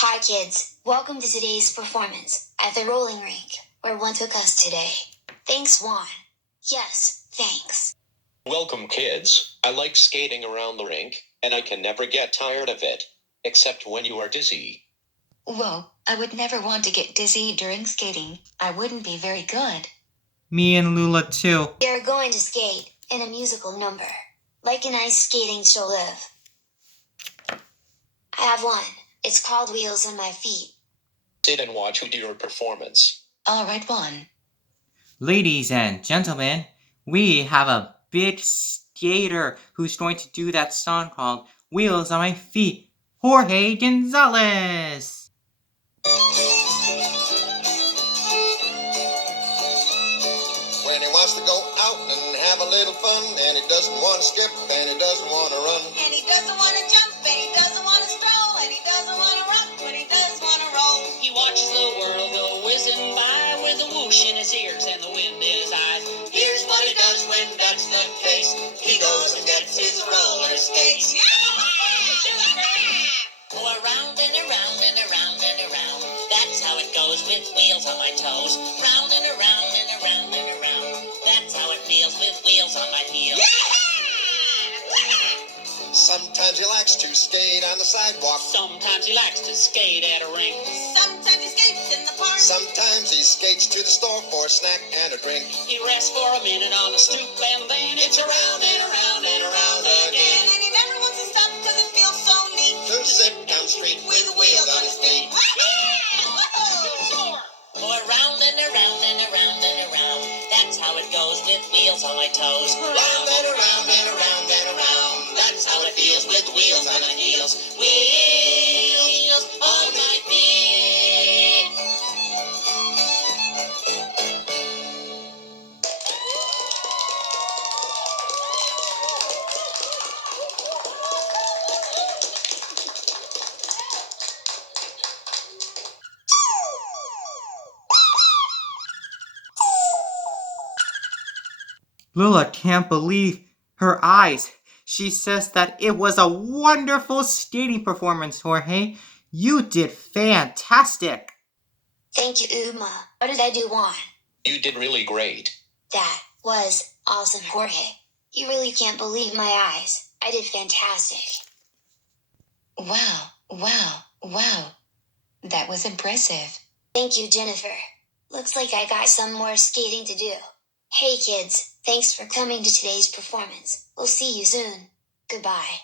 Hi kids, welcome to today's performance at the rolling rink, where one took us today. Thanks Juan. Yes, thanks. Welcome kids, I like skating around the rink, and I can never get tired of it, except when you are dizzy. Whoa, I would never want to get dizzy during skating. I wouldn't be very good. Me and Lula too. We are going to skate in a musical number, like an ice skating show live. I have one. It's called Wheels on My Feet. Sit and watch who do your performance. All right, Juan. Ladies and gentlemen, we have a big skater who's going to do that song called Wheels on My Feet, Jorge Gonzalez. When he wants to go out and have a little fun, and he doesn't want to skip, and he doesn't want to run, and he doesn't want to jump, and he doesn't want to stroll, and he doesn't want to rock, but he does want to roll. He watches the world go whizzing by with a whoosh in his ears and the wind in his eyes. Here's what he does when that's the case. He goes and gets his roller skates. Go around and around and around and around. That's how it goes with wheels on my toes. Round and around and around and around. That's how it feels with wheels on my heels. Sometimes he likes to skate on the sidewalk. Sometimes he likes to skate at a rink. Sometimes he skates in the park. Sometimes he skates to the store for a snack and a drink. He rests for a minute on the stoop and then it's around and around and around again. And he never wants to stop because it feels so neat To sit down the street with wheels on his feet. Go around and around and around and around. That's how it goes with wheels on my toes. Round and around and around and around. That's how it feels with wheels on the heels. Wheels on my feet. Lula can't believe her eyes. She says that it was a wonderful skating performance, Jorge. You did fantastic. Thank you, Uma. What did I do, Juan? You did really great. That was awesome, Jorge. You really can't believe my eyes. I did fantastic. Wow. That was impressive. Thank you, Jennifer. Looks like I got some more skating to do. Hey kids, thanks for coming to today's performance. We'll see you soon. Goodbye.